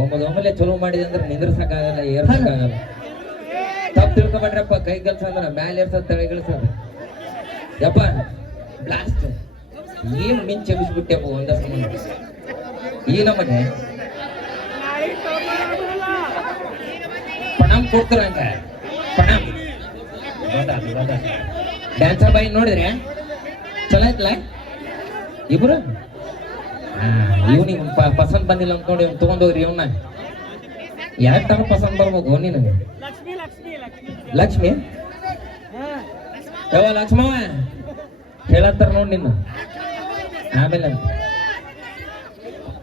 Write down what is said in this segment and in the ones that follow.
ಒಮ್ಮೆ ಚಲೋ ಮಾಡಿದೆ ಅಂದ್ರೆ ನಿಂದ್ರಸಕ್ಕಾಗಲ್ಲ, ಏರ್ಸಕ್ಕಾಗಲ್ಲ. ತಪ್ಪು ತಿಳ್ಕೊಬೇಡ್ರಪ್ಪ. ಕೈ ಕೆಲಸ ಅಂದ್ರೆ ಮ್ಯಾಲೆ ಏರ್ಸೋದು, ತಲೆ ಗಿಳಿಸೋದು. ಯಪ್ಪ ಬ್ಲಾಸ್ಟ್ ಏನು ಮಿಂಚ್ ಎಬ್ಬಿಸ್ಬಿಟ್ಟೆಪ್ಪ ಒಂದ ಸಂಬಂಧ ಈ ನಮ್ಮನೆ ಪಣಮ್ ಕೊಡ್ತಾರಂಗ. ಪಣಮ್ ಡ್ಯಾನ್ಸರ್ ಬಾಯಿ ನೋಡಿದ್ರೆ ಚಲೋ ಆಯ್ತಲ್ಲ ಇಬ್ರು. ಇವ್ನಿಗೆ ಪಸಂದ್ ಬಂದಿಲ್ಲ ಅಂದ್ಕೊಂಡು ಇವ್ನು ತಗೊಂಡೋಗ್ರಿ. ಇವನ್ನ ಯಾಕೆ ತರ ಪಸಂದ್ ಬರ್ಬೇಕು ನಿನಗೆ? ಲಕ್ಷ್ಮಿ ಯಾವ ಲಕ್ಷ್ಮವ ಹೇಳತ್ತಾರ ನೋಡ್ ನಿನ್ನ. ಆಮೇಲೆ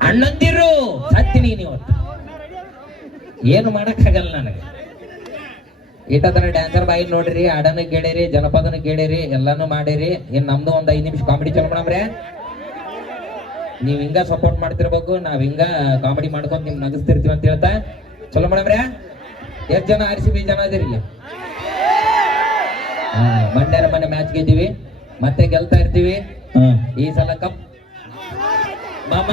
ಅಣ್ಣಂದಿರು ಸತ್ತಿನಿ ನೀವತ್ತು, ಏನು ಮಾಡಕ್ ಆಗಲ್ಲ ನನಗೆ. ಈಟತರ ಡ್ಯಾನ್ಸರ್ ಬಾಯಿ ನೋಡ್ರಿ, ಹಾಡನ ಕೇಳಿರಿ, ಜನಪದನ ಕೇಳಿರಿ, ಎಲ್ಲಾನು ಮಾಡಿರಿ. ಇನ್ ನಮ್ದು ಒಂದ್ 5 ನಿಮಿಷ ಕಾಮಿಡಿ ಚಲೋ ಮಾಡಮ್ರೆ. ನೀವ್ ಹಿಂಗ ಸಪೋರ್ಟ್ ಮಾಡ್ತಿರ್ಬೇಕು, ನಾವ್ ಹಿಂಗ ಕಾಮಿಡಿ ಮಾಡ್ಕೊಂಡ್ ನಿಮ್ ನಗಿಸ್ತಿರ್ತೀವಿ ಅಂತ ಹೇಳ್ತಾ ಚಲೋ ಮಾಡಮ್ರೆ. ಎಷ್ಟ್ ಜನ RCB ಜನ ಅದಿರಿ ಇಲ್ಲಿ? ಮಂಡ್ಯರ ಮನೆ ಮ್ಯಾಚ್ ಗೆದ್ದೀವಿ, ಮತ್ತೆ ಗೆಲ್ತಾ ಇರ್ತೀವಿ. ಈ ಸಲ ಕಪ್ ಮಾಮ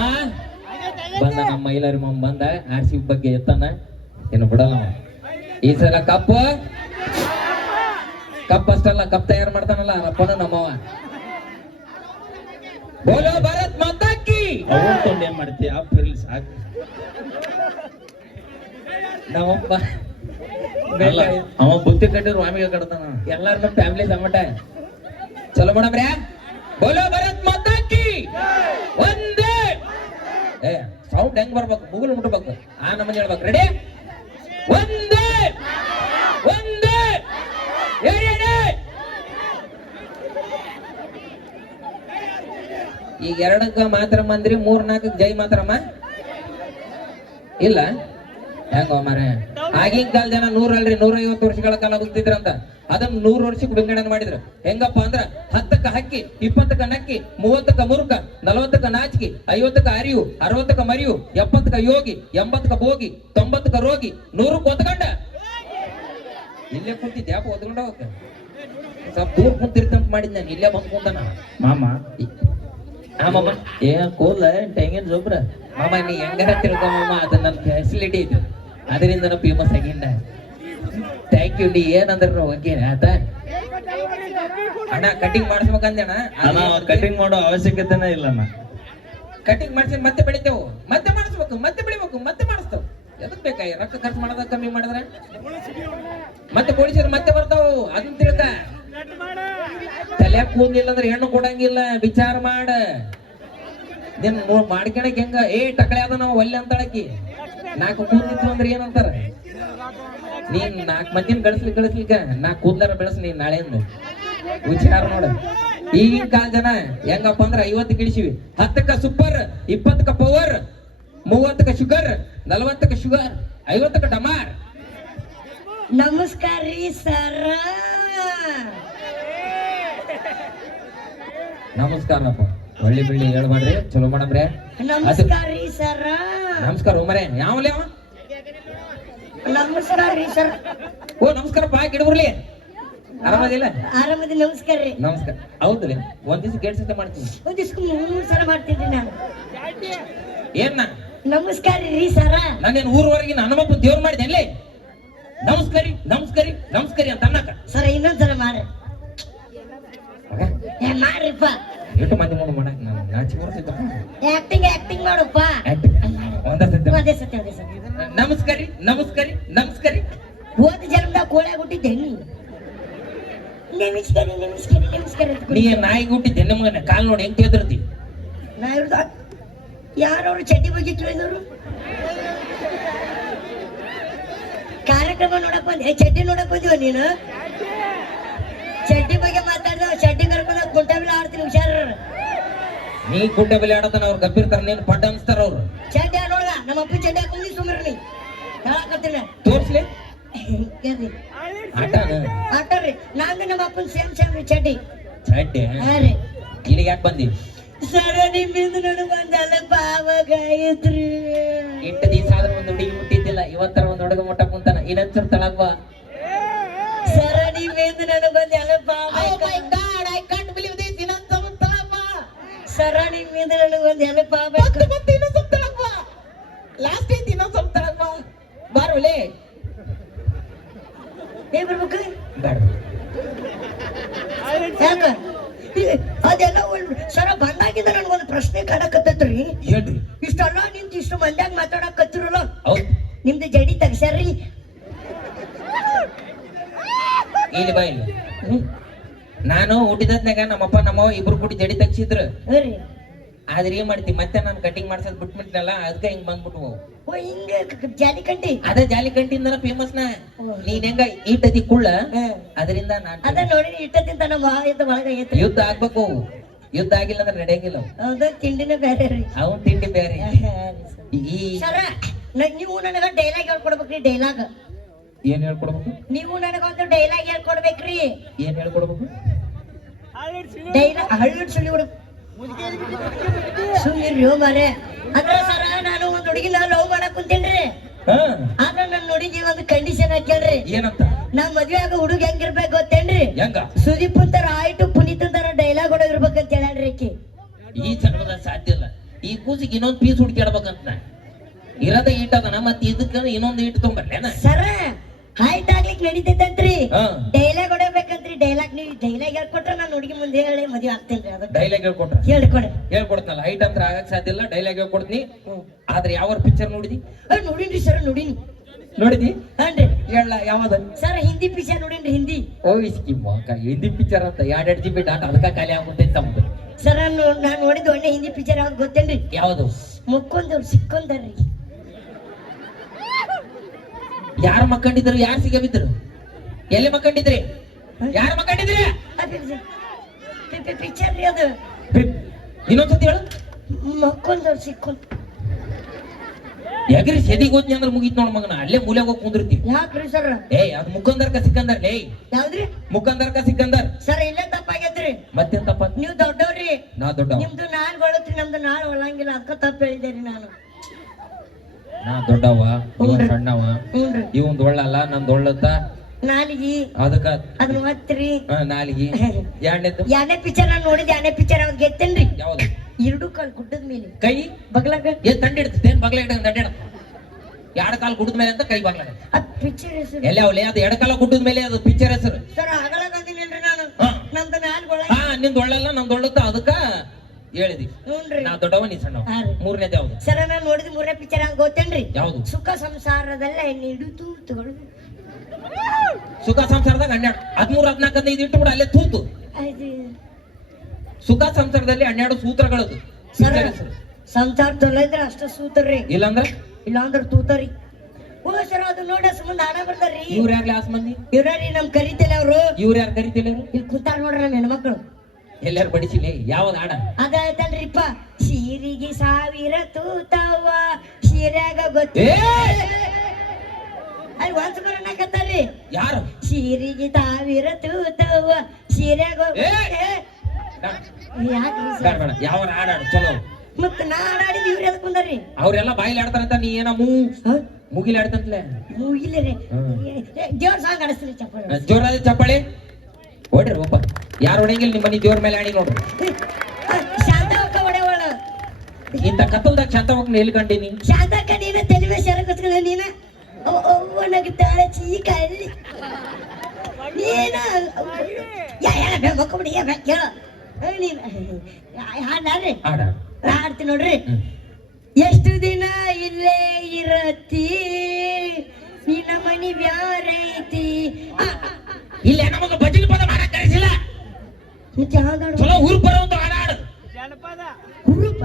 ಬಂದ, ನಮ್ಮ ಮೈಲಾರಿ ಮಾಮ ಬಂದ, RCB ಬಗ್ಗೆ ಎತ್ತಾನ, ಏನು ಬಿಡಲ್ಲ. ಈ ಸಲ ಕಪ್ ಅಷ್ಟಲ್ಲ, ಕಪ್ ತಯಾರು ಮಾಡ್ತಾನಲ್ಲ ಅಪ್ಪನ ನಮ್ಮವ. ಬೋಲೋ ಭಾರತ್ ಮಾತಾ ಕಿ. ಅವತ್ತೊಂದು ಏನ್ ಮಾಡ್ತೀಯ? ಅಪ್ಪ ಇರ್ಲಿ ಸಾಕು. ನಮ್ಮಪ್ಪ ಅವ ಬುತ್ತಿ ಕಟ್ಟಿದ್ರು ಆಮಿಗೆ ಕಡ್ತಾನ. ಎಲ್ಲಾರು ಫ್ಯಾಮಿಲಿ ಸಮಟ ಚಲೋ ಮಾಡಮ್ರೆ. ಬೋಲೋ ಭಾರತ್ ಮಾತಾ ಕಿ. ಒಂದೇ ಸೌಂಡ್ ಹೆಂಗ್ ಬರ್ಬೇಕು, ಮುಗುಲ್ ಮುಟ್ಬೇಕು, ಆ ನಮ್ಮನೆ ಹೇಳ್ಬೇಕು. ರೆಡಿ? ಒಂದೇ ಒಂದೇ ಈಗ 2ಕ್ಕ ಮಾತ್ರ ಮಂದ್ರಿ, 3-4 ಜೈ ಮಾತ್ರಮ್ಮ ಇಲ್ಲ. ಹೆಂಗೋ ಮಾರ ಆಗಿನ ಕಾಲ ಜನ 100 ಅಲ್ರಿ 150 ವರ್ಷಗಳ ಕಾಲ ಬದುಕ್ತಿದ್ರಂತ. ಅದನ್ನ 100 ವರ್ಷಕ್ಕೆ ವಿಂಗಡಣೆ ಮಾಡಿದ್ರು. ಹೆಂಗಪ್ಪ ಅಂದ್ರ 10ಕ್ಕ ಹಕ್ಕಿ, 20ಕ್ಕ ನಕ್ಕಿ, 30ಕ್ಕ ಮುರುಕ, 40ಕ್ಕ ನಾಚಿಕೆ, 50ಕ್ಕ ಅರಿವು, 60ಕ್ಕ ಮರಿಯು, 70ಕ್ಕ ಯೋಗಿ, 80ಕ್ಕ ಭೋಗಿ, 90ಕ್ಕ ರೋಗಿ, 100ಕ್ಕ ಒತ್ಕೊಂಡ. ಇಲ್ಲೇ ಕುಂತಿದ್ದೆ ಯಾಕೆ ಒತ್ಕೊಂಡ ಹೋಗ? ಸ್ವಲ್ಪ ದೂರ ಕುಂತಿರ್ತಂತ ಮಾಡಿದ್ ನಾನು. ಇಲ್ಲೇ ಬಂದ್ ಕುಂತಾನ ಮಾಮ. ಮಾಮ ಏ ಕೂದ್ಲ ತೆಂಗಿನ ಜೊಬ್ರ. ಮಾಮ ನೀ ಹೆಂಗಾರ ತಿಳ್ಕೊಮ್ಮ, ಅದು ನನ್ನ ಫೆಸಿಲಿಟಿ ಇದು, ಅದರಿಂದ ಫೇಮಸ್ ಆಗಿಂದ. Thank you. ನೀ ಏನಂದ್ರ ಓಕೆ ಆತ ಅಣ್ಣ. ಕಟಿಂಗ್ ಮಾಡಿಸ್ಬೇಕಂದಣ್ಣ. ಕಟಿಂಗ್ ಮಾಡೋ ಅವಶ್ಯಕತೆನೇ ಇಲ್ಲಣ್ಣ. ಕಟಿಂಗ್ ಮಾಡಿಸಿ ಮತ್ತೆ ಬೆಳಿತೇವು, ಮತ್ತೆ ಮಾಡಿಸ್ಬೇಕು, ಮತ್ತೆ ಬೆಳಿಬೇಕು, ಮತ್ತೆ ಮಾಡಿಸ್ತೇವೆ. ಎದಕ್ ಬೇಕಾಗಿ ರೊಕ್ಕ ಖರ್ಚು ಮಾಡೋದ ಕಮ್ಮಿ ಮಾಡಿದ್ರೆ ಮತ್ತೆ ಪೊಲೀಸರು ಮತ್ತೆ ಬರ್ತಾವು. ಅದನ್ನ ತಿಳ್ಕ. ತಲೆ ಕೂದ್ಲಿಲ್ಲ ಅಂದ್ರೆ ಹೆಣ್ಣು ಕೊಡಂಗಿಲ್ಲ, ವಿಚಾರ ಮಾಡ. ನಿನ್ ಮಾಡ್ಕೊಳಕ್ ಹೆಂಗ ಟಕಳೆ ಅದ ನಾವು ಒಲ್ಲೆ ಅಂತಳಕಿ. 4 ಕೂದ್ಲಿತ್ತು ಅಂದ್ರೆ ಏನಂತಾರ? ನೀನ್ 4 ಮಂದಿನ ಗಳಿಸ್ಲಿಕ್ಕ 4 ಕೂದ್ಲಾರ ಬೆಳೆಸ್ ನೀನ್ ನಾಳೆಯಿಂದ. ವಿಚಾರ ನೋಡ. ಈಗಿನ ಕಾಲ ಜನ ಹೆಂಗಪ್ಪ ಅಂದ್ರ 50 ಗಿಳಿಸಿವಿ, 10ಕ್ಕ ಸೂಪರ್, 20ಕ್ಕ ಪವರ್, 30ಕ್ಕ ಶುಗರ್, 40ಕ್ಕ ಶುಗರ್, 50ಕ್ಕ ಡಮಾರ್. ನಮಸ್ಕಾರ ರೀ ಸರ್. ನಮಸ್ಕಾರಪ್ಪ. ಒಳ್ಳೆ ಬೆಳ್ಳಿ ಹೇಳ್ಬಾಡ್ರಿ, ಚಲೋ ಮಾಡಮ್ರೆ. ನಮಸ್ಕಾರ ರೀ ಸರ್. ನಮಸ್ಕಾರ ಮರೆ. ಯಾವಲೇ ಅವ? ನಮಸ್ಕಾರ ರೀ ಸರ್. ಓ ನಮಸ್ಕಾರಪ್ಪ. ಗಿಡಬರ್ಲಿ ಆರಾಮದಿಲ್ಲ? ಆರಾಮದಿ. ನಮಸ್ಕಾರ ರೀ. ನಮಸ್ಕಾರ. ಹೌದಲ್ಲ, ಒಂದ್ ದಿವ್ಸ ಗೇಟ್ ಸತೆ ಮಾಡ್ತೀನಿ. ಒಂದ್ ದಿವ್ಸ 3 ಸಲ ಮಾಡ್ತೀನಿ ನಾನು. ಏನ್ನ ನಮಸ್ಕಾರ ರೀ ಸರ. ನಾನೇನ್ ಊರ್ವರೆಗಿನ ಹನುಮಪ್ಪ ದೇವ್ರ ಮಾಡಿದೆ ಅಲ್ಲಿ ನಮಸ್ಕಾರಿ ನಮಸ್ಕಾರಿ ನಮಸ್ಕಾರಿ ಅಂತ ಅನ್ನಕ. ಸರ ಇನ್ನೊಂದ್ಸಲ ಮಾಡ್ರಿ. ಮಾಡ್ರಿಪ್ಪ. ಎಷ್ಟು ಮಂದಿ ಮುಂದೆ ಮಾಡಕ್ ನಾನು ನಾಚಿ ಬರ್ತಿದ್ದ. ಆಕ್ಟಿಂಗ್ ಮಾಡಪ್ಪ. ಒಂದೇ ಸತಿ. ನಮಸ್ಕಾರಿ ನಮಸ್ಕಾರಿ ನಮಸ್ಕಾರಿ. ಹೋದ ಜನ್ಮದಾಗ ಕೋಳ್ಯಾಗ ಹುಟ್ಟಿದ್ದೆ ನೀ. ನಮಸ್ಕಾರ ನೀ ನಾಯಿಗೆ ಹುಟ್ಟಿದ್ದೆ. ನಮಗನ್ನ ಕಾಲ್ ನೋಡಿ ಹೆಂಗ್ ಕೇಳಿರ್ತಿ. ನಾ ಇವ್ರದ್ದು ಯಾರವ್ರು ಚಡ್ಡಿ ಬಗ್ಗೆ ಕೇಳಿದವರು? ಕಾರ್ಯಕ್ರಮ ನೋಡಕ್ ಬಂದೆ. ಚಡ್ಡಿ ನೋಡಕ್ ಬಂದಿವ ನೀನು? ಚಡ್ಡಿ ಬಗ್ಗೆ ಮಾತಾಡ್ದವ. ಚಡ್ಡಿ ಕರ್ಕೊಂಡ ಕುಂಟಬಿಲ್ಲ ಆಡ್ತೀನಿ. ಹುಷಾರ. ನೀ ಕುಂಟೆ ಬೆಲೆ ಆಡತಾನ ಅವ್ರು ಗಪ್ಪಿರ್ತಾರ. ನೀನ್ ಪಡ್ಡ ಅನ್ಸ್ತಾರ ಅವ್ರು. ಚಡ್ಡಿ ಆಡೋಣ. ನಮ್ಮ ಅಪ್ಪ ಚಡ್ಡಿ ಹಾಕೊಂಡಿ ಸುಮ್ಮಿರ್ಲಿ. ಹೇಳಕತ್ತೀನಿ. ತೋರ್ಸ್ಲಿ ಆಟ ರೀ. ನಾನು ನಮ್ಮ ಅಪ್ಪನ ಸೇಮ್ ರೀ ಚಡ್ಡಿ. ಚಡ್ಡಿ ರೀ. ಇಲ್ಲಿಗೆ ಯಾಕೆ ಬಂದಿ? ಸರ ನಿಮ್ಮಿಂದ ನನಗೆ ಬಂದಲ್ಲ ಬಾವಾಗ ಐತ್ರಿ. ಎಂಟು ದಿವಸ ಆದ್ರೂ ಒಂದು ಹುಡುಗಿ ಹುಟ್ಟಿದ್ದಿಲ್ಲ. ಇವತ್ತರ ಒಂದು ಹುಡುಗ ಮೊಟ್ಟ ಕುಂತಾನ. ಇನ್ನೊಂದ್ಸರ್ ತಳಗ್ವ. ಸರ ನಿಮ್ಮಿಂದ ನನಗೆ ಬಂದಲ್ಲ ಬಾವ. ಸರ ನಿಮ್ಮಿಂದ ನನಗೆ ಬಂದಲ್ಲ ಬಾವ. ಇನ್ನೊಂದ್ ಸ್ವಲ್ಪ ತಳಗ್ವ. ಲಾಸ್ಟ್ ಐತಿ, ಇನ್ನೊಂದ್ ಸ್ವಲ್ಪ ಬಾರೋಲೆ ಏನ್ ಬರ್ಬೇಕು ಬೇಡ ಯಾಕ ಅದೆಲ್ಲ ಸರ ಬಂದಾಗಿಂದ ನನ್ಗೊಂದು ಪ್ರಶ್ನೆ ಕಾಡಕತ್ತೈತ್ರಿ. ಹೇಳ್ರಿ. ಇಷ್ಟೆಲ್ಲ ನಿಂತು ಇಷ್ಟು ಮಂದ್ಯಾಗ ಮಾತಾಡಕತ್ತಿರಲ್ಲ, ಹೌದು ನಿಮ್ದು ಜಡಿ ತೆಗ್ಸ್ಯಾರ್ರಿ? ಇಲ್ಲಿ ಬಾ ಇಲ್ಲಿ. ನಾನು ಹುಟ್ಟಿದ್ನಾಗ ನಮ್ಮಪ್ಪ ನಮ್ಮವ್ವ ಇಬ್ರು ಕೂಡಿ ಜಡಿ ತೆಗ್ಸಿದ್ರು. ಹ್ಞೂ. ಆದ್ರೆ ಏನ್ ಮಾಡ್ತಿ ಮತ್ತೆ ನಾನು ಕಟಿಂಗ್ ಮಾಡ್ಸೋದ್ ಬಿಟ್ಬಿಟ್ನಲ್ಲ, ಅದಕ್ಕೆ ಹಿಂಗ್ ಬಂದ್ಬಿಟ್ವು. ಓ ಹಿಂಗ ಜಾಲಿ ಕಂಟಿ ಅದ ಜಾಲಿ ಕಂಟಿಂದ ಫೇಮಸ್ ನಾ. ನೀನ್ ಹೆಂಗ ಈಟದಿ ಕುಳ್ಳ, ಅದರಿಂದ ನಾನ್ ಅದ ನೋಡಿ ಇಟ್ಟದಿಂದ ನಮ್ಮ ಒಳಗ ಐತ್ರಿ. ಯುದ್ಧ ಆಗ್ಬೇಕು. ಯುದ್ಧ ಆಗಿಲ್ಲ ಅಂದ್ರೆ ನಡೆಯಂಗಿಲ್ಲ ಅವು. ಹೌದು, ತಿಂಡಿನ ಬೇರೆ ರೀ. ಅವನ್ ತಿಂಡಿ ಬೇರೆ. ಈ ಸರ ನೀವು ನನಗ ಡೈಲಾಗ್ ಹೇಳ್ಕೊಡ್ಬೇಕ್ರಿ. ಡೈಲಾಗ್ ಏನ್ ಹೇಳ್ಕೊಡ್ಬೇಕು? ನೀವು ನನಗೊಂದು ಡೈಲಾಗ್ ಹೇಳ್ಕೊಡ್ಬೇಕ್ರಿ. ಏನ್ ಹೇಳ್ಕೊಡ್ಬೇಕು? ಡೈಲಾಗ್ ಹಳ್ಳಿ ಸುಳಿ ಹುಡುಗ ಸುಮ್ಮಿರಿ ಮಾರೆ. ಅಂದ್ರ ಸರ ನಾನು ಒಂದ್ ಹುಡುಗಿನ ಲವ್ ಮಾಡಕ್ ಕುಂತೇನ್ರಿ. ಹಾ ಆದ್ರ ನನ್ ಹುಡುಗಿ ಒಂದು ಕಂಡೀಷನ್ ಹಾಕ್ಯಾಳ್ರಿ. ಏನಂತ? ನಾ ಮದ್ವೆ ಆಗ ಹುಡುಗ ಹೆಂಗಿರ್ಬೇಕು ಗೊತ್ತೇನ್ರಿ? ಹೆಂಗ? ಸುದೀಪ್ ಅಂತಾರ ಆಯ್ತು ಪುನೀತ್ ಅಂತಾರ ಡೈಲಾಗ್ ಹೊಡ ಇರ್ಬೇಕಂತ ಹೇಳ್ರಿ ಆಕಿ. ಈ ಜನ್ಮದಾಗ ಸಾಧ್ಯ ಇಲ್ಲ. ಈ ಕೂಸಿಗೆ ಇನ್ನೊಂದ್ ಪೀಸ್ ಹುಡ್ಕ್ಯಾಡ್ಬೇಕಂತ ನಾ. ಇರದ ಈಟ್ ಅದನ ಮತ್ ಇದಕ್ಕ ಇನ್ನೊಂದು ಈಟ್ ತೊಗೊಂಬರ್ಲೇನ? ಸರ ಹೈಟ್ ಆಗ್ಲಿಕ್ ನಡೀತೈತಂತ್ರಿ. ಹಾ ಡೈಲಾಗ್ ಹೊಡಬೇಕಂತ್ರಿ. ಡೈಲಾಗ್ ನೀವು ಡೈಲಾಗ್ ಹೇಳ್ಕೊಟ್ರ ನಾನು ಹುಡುಗಿ ಮುಂದೆ ಹೇಳಿ ಮದ್ವೆ ಆಗ್ತೇನ್ರಿ. ಅದಕ್ಕೆ ಡೈಲಾಗ್ ಹೇಳ್ಕೊಟ್ರ ಹೇಳ್ಕೊಡಿ. ಹೇಳ್ಕೊಡ್ತನಲ್ಲ. ಹೈಟ್ ಅಂತ ಆಗಕ್ ಸಾಧ್ಯ ಇಲ್ಲ. ಡೈಲಾಗ್ ಹೇಳ್ಕೊಡ್ತೀನಿ. ಆದ್ರೆ ಯಾವ ಪಿಕ್ಚರ್ ನೋಡಿದಿ? ನೋಡಿನ್ರಿ ಸರ್, ನೋಡಿನಿ. ನೋಡಿದಿ? ಹಾನ್ರಿ. ಹೇಳ ಯಾವ್ದ? ಸರ್ ಹಿಂದಿ ಪಿಕ್ಚರ್ ನೋಡಿನ್ರಿ. ಹಿಂದಿ. ಓ ಹಿಂದಿ ಪಿಕ್ಚರ್ ಅಂತ 2 GB ಡಾಟಾ ಅದಕ್ಕ ಖಾಲಿ ಆಗ್ಬಿಟ್ಟೈತಿ ತಮ್ದು. ಸರ್ ನಾನು ನೋಡಿದ ಒಳ್ಳೆ ಹಿಂದಿ ಪಿಕ್ಚರ್ ಯಾವ್ದು ಗೊತ್ತೇನ್ರಿ? ಯಾವ್ದು? ಮುಕ್ಕೊಂದವ್ರು ಸಿಕ್ಕೊಂದರ್ರಿ. ಯಾರು ಮಕ್ಕಂಡಿದ್ರು? ಯಾರು ಸಿಗ ಬಿದ್ರು? ಎಲ್ಲಿ ಮಕ್ಕಂಡಿದ್ರಿ? ಯಾರು ಮಕ್ಕಂಡಿದ್ರಿ? ಪಿಕ್ಚರ್ ರೀ ಅದು. ಇನ್ನೊಂದ್ಸತಿ ಹೇಳು. ಮಕ್ಕೊಂದವ್ರು ಸಿಕ್ಕೊಂಡ್ ಎಗ್ರಿ ಸೆದಿಗೆ ಹೋದ್ನಿ ಅಂದ್ರೆ ಮುಗೀತ್ ನೋಡ್ ಮಗನ. ಅಲ್ಲೇ ಮೂಲೆಗೆ ಹೋಗಿ ಕುಂದಿರ್ತೀವಿ. ಯಾಕ್ರಿ ಸರ್? ಅದು ಮುಖಂದರ್ಕ ಸಿಕ್ಕಂದರ್ ಲೇ. ಯಾವ್ದ್ರಿ? ಮುಖಂದರ್ಕ ಸಿಕ್ಕಂದರ್. ಸರ್ ಇಲ್ಲೇ ತಪ್ಪಾಗೈತ್ರಿ. ಮತ್ತೇನ್ ತಪ್ಪ? ನೀವು ದೊಡ್ಡವ್ರಿ. ನಾ ದೊಡ್ಡ. ನಿಮ್ದು ನಾಲ್ ಗೊಳತ್ರಿ, ನಮ್ದು ನಾಳೆ ಒಳಂಗಿಲ್ಲ. ಅದಕ್ಕ ತಪ್ಪು ಹೇಳಿದೇರಿ ನಾನು. ನಾ ದೊಡ್ಡವ, ಇವ ಸಣ್ಣವ. ಹ್ಞೂನ್ರಿ. ಇವಂದ್ ಒಳ್ಳಲ್ಲ, ನಂದ್ ಒಳ್ಳತ್ತ. ನಾಲಿಗಿ ಅದಕ್ಕ ಅದನ್ನ ಒತ್ತ್ರಿ. ನಾಲಿಗಿ. ಎರಡನೇದ್ದು ಎರಡನೇ ಪಿಕ್ಚರ್ ನಾನು ನೋಡಿದ. ಎರಡನೇ ಪಿಕ್ಚರ್ ಯಾವ್ದು ಗೆತ್ತೇನ್ರಿ? ಯಾವ್ದು? ಎರಡು ಕಾಲ್ ಗುಡ್ಡದ ಮೇಲೆ ಕೈ ಬಗ್ಲಾಗ ತಂಡಿಡ್ತೇನ್ ಬಗ್ಲ ದಂಡಿಡ. ಎರಡು ಕಾಲು ಗುಡ್ಡದ ಮೇಲೆ ಅಂತ ಕೈ ಬಗ್ಲಾಗ. ಆ ಪಿಕ್ಚರ್ ಹೆಸರು ಎಲ್ಲ ಅವಳೆ ಅದು ಎಡಕಾಲ ಗುಡ್ಡದ ಮೇಲೆ ಅದು ಪಿಕ್ಚರ್ ಹೆಸರು. ಸರ್ ಆಗಲಾಗಂದಿನೇನ್ರಿ ನಾನು. ನಮ್ದು ನಾಲ್ಗೊಳ. ನಿಂದ ಒಳ್ಳಲ್ಲ ನಂದು ಒಳ್ಳತ್ತ, ಅದಕ್ಕ ಹೇಳಿದಿ. ಹ್ಞೂನ್ರಿ. ನಾ ದೊಡ್ಡವ, ನೀ ಸಣ್ಣವ. ಮೂರನೇದು ಯಾವ್ದು? ಸರ್ ನಾನು ನೋಡಿದ ಮೂರನೇ ಪಿಕ್ಚರ್ ಯಾವ್ದು ಗೊತ್ತೇನ್ರಿ? ಯಾವ್ದು? ಸುಖ ಸಂಸಾರದಲ್ಲ ಎಣ್ಣಿಡು ತೂತುಗಳು. ಸುಖ ಸಂಸಾರದಾಗ 12 13 14 15 ಇಟ್ಟು ಬಿಡ ಅಲ್ಲೇ ತೂತು. ಅದು ಸುಖ ಸಂಸಾರದಲ್ಲಿ 12 ಸೂತ್ರಗಳದು. ಸರ್ ಸಂಸಾರ ತೊಲೈದ್ರ ಅಷ್ಟ ಸೂತರ್ರಿ, ಇಲ್ಲಾಂದ್ರ ಇಲ್ಲಾಂದ್ರ ತೂತರಿ. ಓ ಸರ್ ಅದು ನೋಡ ಸುಮ್ಮನೆ ಹಾಡ ಬರ್ತಾರ್ರಿ. ಇವ್ರ ಯಾರು ಲಾಸ್ ಮಂದಿ? ಇವ್ರಿ ನಮ್ ಕರಿತಿಲ್ಲ ಅವ್ರು. ಇವ್ರ ಯಾರು ಕರಿತಿಲ್ಲ? ಇಲ್ಲಿ ಕೂತಾರ ನೋಡ್ರಿ ನಮ್ಮ ಹೆಣ್ಮಕ್ಳು. ಎಲ್ಲಾರು ಬಡಿಸಿಲಿ ಯಾವ್ದು ಹಾಡ? ಅದಾಯ್ತಲ್ರಿಪ್ಪ. ಸೀರಿಗೆ 1000 ತೂತವ್ವ ಸೀರ್ಯಾಗ ಗೊತ್ತ. ಅಲ್ಲಿ ಒಂದ್ ಬರನಾಕತ್ತಾರ್ರಿ. ಯಾರು? ಸೀರಿಗೆ 1000 ತೂತವ್ವ ಸೀರ್ಯಾಗ. ಯಾಕ್ರಿ ಸರ್? ಬೇಡ ಯಾವ ಹಾಡ ಚಲೋ. ಮತ್ತ ನಾ ಹಾಡಾಡಿದ್ ಇವ್ರ ಎದಕ್ ಬಂದಾರ್ರಿ? ಅವ್ರೆಲ್ಲ ಬಾಯಿಲಿ ಆಡ್ತಾರಂತ, ನೀ ಏನ ಮುಗಿಲಿ ಆಡ್ತಂತ್ಲೆ. ಮುಗಿಲ್ರಿ ದೇವ್ರ ಸಾಂಗ್ ಆಡಿಸ್ರಿ ಚಪ್ಪಾಳೆ. ಜೋರಾದ ಚಪ್ಪಾಳೆ ಹೊಡ್ರಿ. ಒಪ್ಪ ಯಾರು ಹೊಡೆಯಂಗಿಲ್ಲ. ನಿಮ್ಮ ಮನಿ ದೇವ್ರ ಮೇಲೆ ಆಡಿ ನೋಡ್ರಿ. ಶಾಂತವಕ್ಕ ಹೊಡೆವಳ. ಇಂತ ಕತ್ತಲ್ದಾಗ ಶಾಂತವಕ್ಕ ಎಲ್ಲಿ ಕಂಡೀನಿ? ಶಾಂತಕ್ಕ ನೀನ ತೆಲಿವೆ ಶರಕಸ್ಕನ ನೀನ ಅವ್ವನಗಿದ್ದಾಳೆ ಚೀಕ ಅಲ್ಲಿ ನೀನ ಮಕ್ಕಬಿಡಿ ಕೇಳ ನೀನ್ ಹಾಡ್ರಿ. ಹಾಡ್ತೀನಿ ನೋಡ್ರಿ. ಎಷ್ಟು ದಿನ ಇಲ್ಲೇ ಇರತ್ತಿ ನಿನ್ನ ಮನಿ ಬ್ಯಾರೈತಿ. ಇಲ್ಲ ನಮಗ ಭಜನೆ ಪದ ಮಾಡಕ್ ಕಳಿಸಿಲ್ಲ. ಮತ್ತೆ ಹಾಡಾಡು ಚಲೋ ಹುರುಪ್ ಬರೋಂತ ಹಾಡಾಡು. ಹುರುಪ?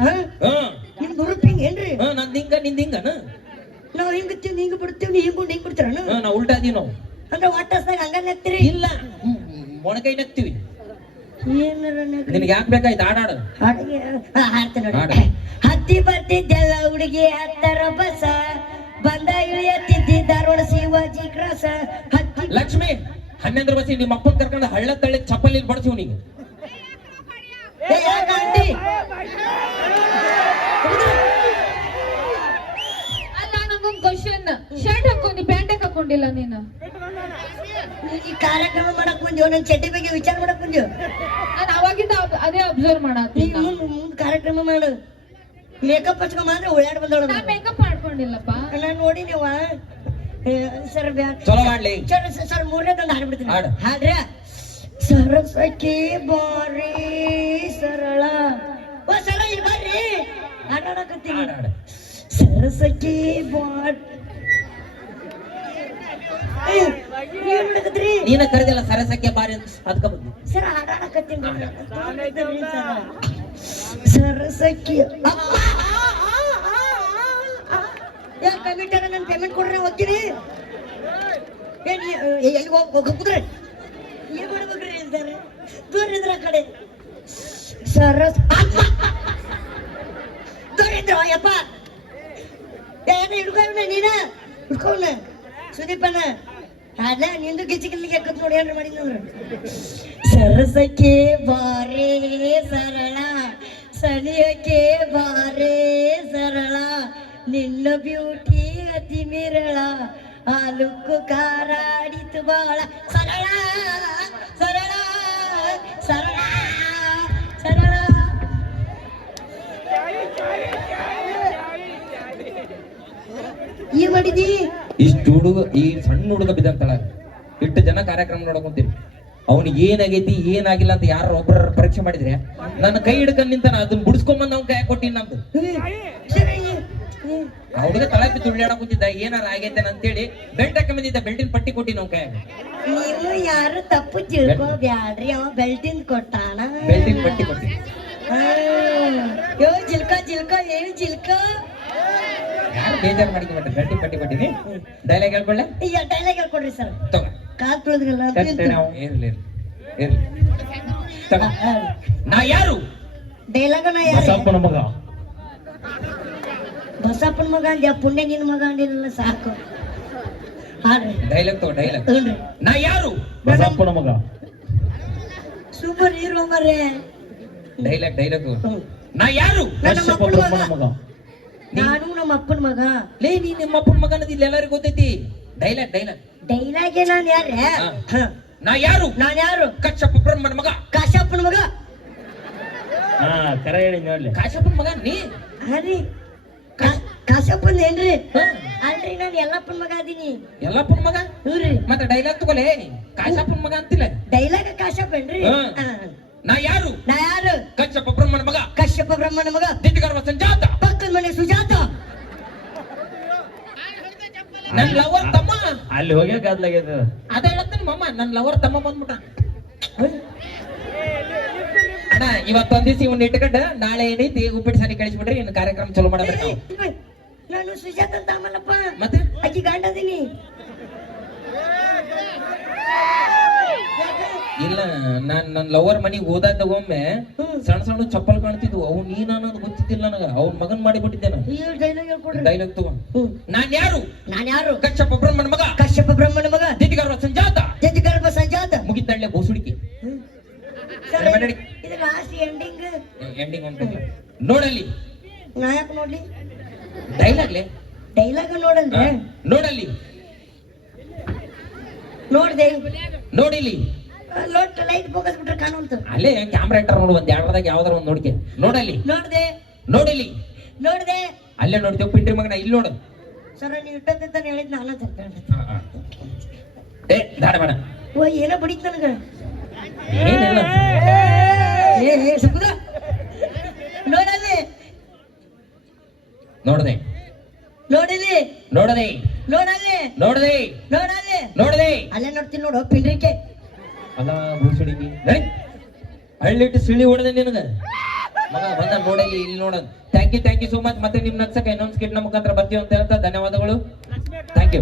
ನಿಮ್ದು ಹುರುಪ್ ಹಿಂಗೇನ್ರಿ? ನಂದ್ ಹಿಂಗ ನಿಂದ ಹಿಂಗನ? ನಾವ್ ಹಿಂಗ ತಿಂದು ಹಿಂಗ ಬಿಡ್ತೀವಿ, ನೀ ಹಿಂಗುಂಡು ಹಿಂಗ್ ಬಿಡ್ತೀರ? ನಾವು ಉಲ್ಟಾ ಇದೀವಿ ನಾವು. ಅಂದ್ರೆ ಒಟ್ಟಸ್ದಾಗ ಹಂಗ ನಗ್ತೀರಿ? ಇಲ್ಲ ಮೊಣಕೈ ನಗ್ತೀವಿ. ಏನಾರ ನಿನ್ಗೆ ಯಾಕೆ ಬೇಕಾಯ್ತು ಹಾಡಾಡು? ಹಾಡ್ತೀನಿ ನೋಡಿ. ಹತ್ತಿ ಬರ್ತಿದ್ದೆಲ್ಲ ಹುಡುಗಿ ಹತ್ತರ ಬಸ ಬಂದ ಇಳಿಯತ್ತಿದ್ದಿ ಧಾರವಾಡ ಶಿವಾಜಿ ಕ್ರಾಸ. ಲಕ್ಷ್ಮಿ 11 ಬಸ್ಸಿ ನಿಮ್ಮ ಅಪ್ಪನ ಕರ್ಕೊಂಡು ಹಳ್ಳ ತಳ್ಳಿ ಚಪ್ಪಲಿ ಬಡಿಸಿವ್ ನೀಗ. ಅಲ್ಲ ನಂಗೊಂದು ಕ್ವಶನ್. ಶರ್ಟ್ ಹಾಕೊಂಡಿ ಪ್ಯಾಂಟ್ ಹಾಕೊಂಡಿಲ್ಲ ನೀನು. ಈ ಕಾರ್ಯಕ್ರಮ ಮಾಡಕ್ ಬಂದ್ಯೋ, ನನ್ ಚಡ್ಡಿ ಬಗ್ಗೆ ವಿಚಾರ ಮಾಡಕ್ ಬಂದ್ಯೋ? ನಾನು ಅವಾಗಿಂದ ಅದೇ ಅಬ್ಸರ್ವ್ ಮಾಡತ್ತೀನಿ. ಮುಂದ್ ಕಾರ್ಯಕ್ರಮ ಮಾಡು. ಮೇಕಪ್ ಹಚ್ಕೊಂಡ್ ಮಾತ್ರ ಓಡಾಡ್ ಬಂದೋಳ. ನಾ ಮೇಕಪ್ ಮಾಡ್ಕೊಂಡಿಲ್ಲಪ್ಪ. ನಾನು ನೋಡಿ ನೀವ ಸರ್ ಬ್ಯಾಡ ಚಲೋ ಮಾಡ್ಲಿ. ಸರ್ ಮೂರನೇದೊಂದು ಹಾಡ್ಬಿಡ್ತೀನಿ. ಹಾಡು. ಹಾಡ್ರ ಸರಸಕ್ಕೆ ಬಾರಿ ಸರಳ ಓ ಸರ ಇಲ್ಲಿ ಬರ್ರಿ ಹಾಡಾಡಕತ್ತೀನಿ. ಹಾಡು, ಹಾಡು. ಸರಸಕ್ಕೆ ಬಾರಿ ಏನ್ ಮಾಡಕತ್ರಿ ನೀನ ಕರೆದಿಲ್ಲ ಸರಸಕ್ಕೆ ಬಾರಿ ಅಂತ ಅದಕ್ಕ ಬಂದಿ. ಸರ ಹಾಡಾಡಕತ್ತೀನಿ. ಸರಸಕ್ಕೆ ಕಮಿಟರ ನನ್ ಪೇಮೆಂಟ್ ಕೊಡ್ರಿ ಹೋಗ್ತೀನಿ. ಎಲ್ಲಿ ಹೋಗ್ಬಿಡ್ರಿ ಏನ್ ಮಾಡ್ಬೇಕ್ರಿ ಹೇಳ್ತಾರೆ ದೂರ ಇದ್ರ ಆ ಕಡೆ ಸರಸ್ ದೂರ ಇದ್ರ ಯಪ್ಪ ಏನ ಹಿಡ್ಕೊಂಡ ನೀನ ಹಿಡ್ಕೊಂಡ ಸುದೀಪಣ್ಣ ಅಲ್ಲ ನಿಂದು ಗಿಚ್ಚಿಗಿಲ್ಲಿಗೆ ಹಾಕತ್ ನೋಡಿ ಏನ್ರ ಮಾಡಿದ್ರು. ಸರಸಕ್ಕೆ ಬಾರೇ ಸರಳ ಸನಿಯಕ್ಕೆ ಬಾರೇ ಸರಳ ನಿನ್ನ ಬ್ಯೂಟಿ ಅತಿ ಮಿರಳ ಆ ಲುಕ್ಕು ಕಾರಾಡಿತು ಬಾಳ ಸರಳ ಸರಳ ಸರಳ ಸರಳ. ಈ ಮಾಡಿದಿ ಇಷ್ಟು ಹುಡುಗ ಈ ಸಣ್ಣ ಹುಡುಗ ಬಿದ್ದಂತಳ ಇಷ್ಟು ಜನ ಕಾರ್ಯಕ್ರಮ ನೋಡಕೊಂತೀವಿ. ಅವ್ನಿಗೆ ಏನಾಗೈತಿ ಏನಾಗಿಲ್ಲ ಅಂತ ಯಾರು ಒಬ್ಬರ ಪರೀಕ್ಷೆ ಮಾಡಿದ್ರೆ ನನ್ನ ಕೈ ಹಿಡ್ಕೊಂಡ್ ನಿಂತ ಅದನ್ನ ಬಿಡಿಸ್ಕೊಂಬಂದ್ ಅವ್ನ ಕೈ ಕೊಟ್ಟಿನಿ ನಮ್ದು. ಆ ಹುಡುಗ ತಳ ಬಿದ್ದು ಉಳ್ಳಾಡ ಕೂತಿದ್ದ ಏನಾರ ಆಗೈತೆ ಅಂತೇಳಿ ಬೆಲ್ಟ್ ಹಾಕ ಬಂದಿದ್ದ ಬೆಲ್ಟಿನ ಪಟ್ಟಿ ಕೊಟ್ಟಿನ ಅವ್ನ ಕೈ. ನೀವು ಯಾರು ತಪ್ಪು ತಿಳ್ಕೊಬ್ಯಾಡ್ರಿ ಅವ ಬೆಲ್ಟಿನ್ ಕೊಟ್ಟಾನ ಬೆಲ್ಟಿನ ಪಟ್ಟಿ ಕೊಟ್ಟಿ. ಯೋ ಜಿಲ್ಕ ಜಿಲ್ಕ ಏನ್ ಜಿಲ್ಕ ಯಾರು ಬೇಜಾರು ಮಾಡಿಕೊಂಡ್ರೆ ಬೆಲ್ಟಿನ ಪಟ್ಟಿ ಕೊಟ್ಟಿನಿ. ಡೈಲಾಗ್ ಹೇಳ್ಕೊಳ್ಳೆ. ಈಗ ಡೈಲಾಗ್ ಹೇಳ್ಕೊಡ್ರಿ ಸರ್. ತಗೋ. ಕಾಲ್ ತುಳಿದ್ರಲ್ಲ ಇರ್ಲಿ ಇರ್ಲಿ ತಗೋ. ನಾ ಯಾರು? ಡೈಲಾಗ ನಾ ಯಾರು? ಬಸಪ್ಪನ ಮಗ. ಬಸಪ್ಪನ ಮಗ ಅಂದ್ಯಾ ಪುಣ್ಯ ನಿನ್ ಮಗ ಅಂದಿಲ್ಲ ಸಾಕು. ಹಾಡ್ರಿ ಡೈಲಾಗ್ ತಗೋ ಡೈಲಾಗ್. ಹ್ಞೂನ್ರಿ. ನಾ ಯಾರು? ಬಸಪ್ಪನ ಮಗ. ಸೂಪರ್ ಹೀರೋ ಮರೇ. ಡೈಲಾಗ್ ಡೈಲಾಗ್ ನಾ ಯಾರು? ನನ್ನ ಕಶ್ಯಪ ಅಪ್ಪನ ಬ್ರಹ್ಮನ ಮಗ. ಮಗ. ನಾನು ನಮ್ಮ ಅಪ್ಪನ ಮಗ. ಲೇ ನೀ ನಿಮ್ಮ ಅಪ್ಪನ ಮಗ ಅನ್ನೋದು ಇಲ್ಲಿ ಎಲ್ಲರಿಗೂ ಗೊತ್ತೈತಿ. ಡೈಲಾಗ್ ಡೈಲಾಗ್ ಡೈಲಾಗೆ ನಾನು ಯಾರೇ? ನಾ ಯಾರು? ನಾನು ಯಾರು? ಕಶ್ಯಪ ಬ್ರಹ್ಮನ ಮಗ. ಕಾಶಪ್ಪನ ಮಗ. ಹಾ ಕರೆ ಹೇಳಿ ನೋಡ್ಲಿ. ಕಾಶ್ಯಪನ ಮಗ ನೀ? ಅರಿ ಕಾಶಪ್ಪನ ಏನ್ರಿ? ಅಲ್ರಿ ನಾನು ಎಲ್ಲಪ್ಪನ ಮಗ ಅದೀನಿ. ಎಲ್ಲಪ್ಪನ ಮಗ? ಹ್ಞೂರಿ. ಮತ್ತೆ ಡೈಲಾಗ್ ತಗೋಲೆ ಕಾಶ್ಯಪನ ಮಗ ಅಂತಿಲ್ಲ. ಡೈಲಾಗ ಕಾಶಪ್ಪ ಏನ್ರಿ? ನಾ ಯಾರು? ನಾ ಯಾರು? ಕಶ್ಯಪ ಬ್ರಹ್ಮನ ಮಗ. ಕಶ್ಯಪ ಬ್ರಹ್ಮನ ಮಗ. ದಿಟ್ಟಿಗರ್ವ ಸಂಜಾತ. ಪಕ್ಕದ ಮನೆ ಸುಜಾತ. ನನ್ ಲವರ್ ತಮ್ಮ. ಅಲ್ಲಿ ಹೋಗ್ಯ ಗದ್ಲಾಗ್ಯದ. ಅದ ಹೇಳತ್ತೇನೆ ಮಮ್ಮ ನನ್ ಲವರ್ ತಮ್ಮ ಬಂದ್ಬಿಟ್ಟ. ಅಣ್ಣ ಇವತ್ತೊಂದ್ ದಿವಸ ಇವ್ನ ಇಟ್ಕೊಂಡ ನಾಳೆ ಏನೈತಿ ಉಪ್ಪಿಟ್ಟು ಸಾರಿ ಕಳಿಸ್ಬಿಡ್ರಿ ಇನ್ನು ಕಾರ್ಯಕ್ರಮ ಚಲೋ ಮಾಡಬೇಕು. ನಾನು ಸುಜಾತ ಅಂತ ಆಮಲ್ಲಪ್ಪ. ಮತ್ತೆ ಅಕ್ಕಿ ಗಂಡ ಅದೀನಿ. ಇಲ್ಲ ನಾನ್ ನನ್ ಲವರ್ ಮನಿಗ್ ಹೋದಾಗ ಒಮ್ಮೆ ಸಣ್ಣ ಸಣ್ಣ ಚಪ್ಪಲ್ ಕಾಣ್ತಿದ್ವು ಅವು ನೀನ್ ಅನ್ನೋದು ಗೊತ್ತಿದ್ದಿಲ್ಲ ನನಗ. ಅವ್ನ ಮಗನ್ ಮಾಡಿಬಿಟ್ಟಿದ್ದೇನೆ. ಡೈಲಾಗ್ ಹೇಳ್ಕೊಡ್ರಿ. ಡೈಲಾಗ್ ತಗೋ. ನಾನ್ ಯಾರು? ನಾನು ಯಾರು? ಕಶ್ಯಪ ಬ್ರಹ್ಮನ ಮಗ. ಕಶ್ಯಪ ಬ್ರಹ್ಮನ ಮಗ. ದಿಟ್ಟಿಗರ್ವ ಸಂಜಾತ. ಜಜ್ಗರ್ಭ ಸಂಜಾತ. ಮುಗಿತಳ್ಳೆ ಬೋಸುಡಿಕೆ. ಇದು ಲಾಸ್ಟ್ ಎಂಡಿಂಗ್. ಎಂಡಿಂಗ್ ಉಂಟಲ್ಲ ನೋಡಲ್ಲಿ. ನಾಯಕ ನೋಡ್ಲಿ. ಡೈಲಾಗ್ಲೆ ಡೈಲಾಗ್ ನೋಡಲ್ರಿ. ನೋಡಲ್ಲಿ ನೋಡ್ದೆ ನೋಡಿಲಿ. ಲೋಟ್ ಲೈಟ್ ಫೋಕಸ್ ಬಿಟ್ರೆ ಕಾಣುವಂತ. ಅಲ್ಲೇ ಕ್ಯಾಮ್ರಾ ಇಟ್ಟಾರ ನೋಡು ಒಂದ್ ಎರಡದಾಗ ಯಾವ್ದಾರ ಒಂದ್ ನೋಡ್ಕೆ. ನೋಡಲ್ಲಿ ನೋಡ್ದೆ ನೋಡಿಲಿ. ನೋಡ್ದೆ ಅಲ್ಲೇ ನೋಡ್ತೇವೆ ಪಿಂಟ್ರಿ ಮಗನ ಇಲ್ಲಿ ನೋಡು. ಸರ ನೀವು ಇಟ್ಟಂತ ಹೇಳಿದ್ ನಾನು ತರ್ಕೊಂಡೆ. ಏ ದಾಡ ಬೇಡ. ಓ ಏನೋ ಬಡಿತ್ ನನಗ. ಏನಿಲ್ಲ ಏ ಸುಖದ ನೋಡಲ್ಲಿ. ನೋಡದೆ ನೋಡಿಲಿ. ನೋಡದೆ ನೋಡಲ್ಲಿ. ನೋಡದೆ ನೋಡಲ್ಲಿ. ನೋಡದೆ. ಅಲ್ಲೇ ನೋಡ್ತೀನಿ ನೋಡು ಪಿಂಡ್ರಿಕೆ. ಅಲ್ಲ ಬೋಸುಡಿಕೆ ನಡಿ ಹಳ್ಳಿಟ್ಟು ಸಿಳಿ ಹೊಡೆದೆ ನಿನಗ ಮಗ ಬಂದ ನೋಡಲಿ ಇಲ್ಲಿ ನೋಡೋದು. Thank you so much. ಮತ್ತೆ ನಿಮ್ ನಗ್ಸಕ್ಕೆ ಇನ್ನೊಂದು ಸ್ಕಿಟ್ ನಮ್ಮ ಮುಖಾಂತರ ಬರ್ತೀವಿ ಅಂತ ಹೇಳ್ತಾ ಧನ್ಯವಾದಗಳು. Thank you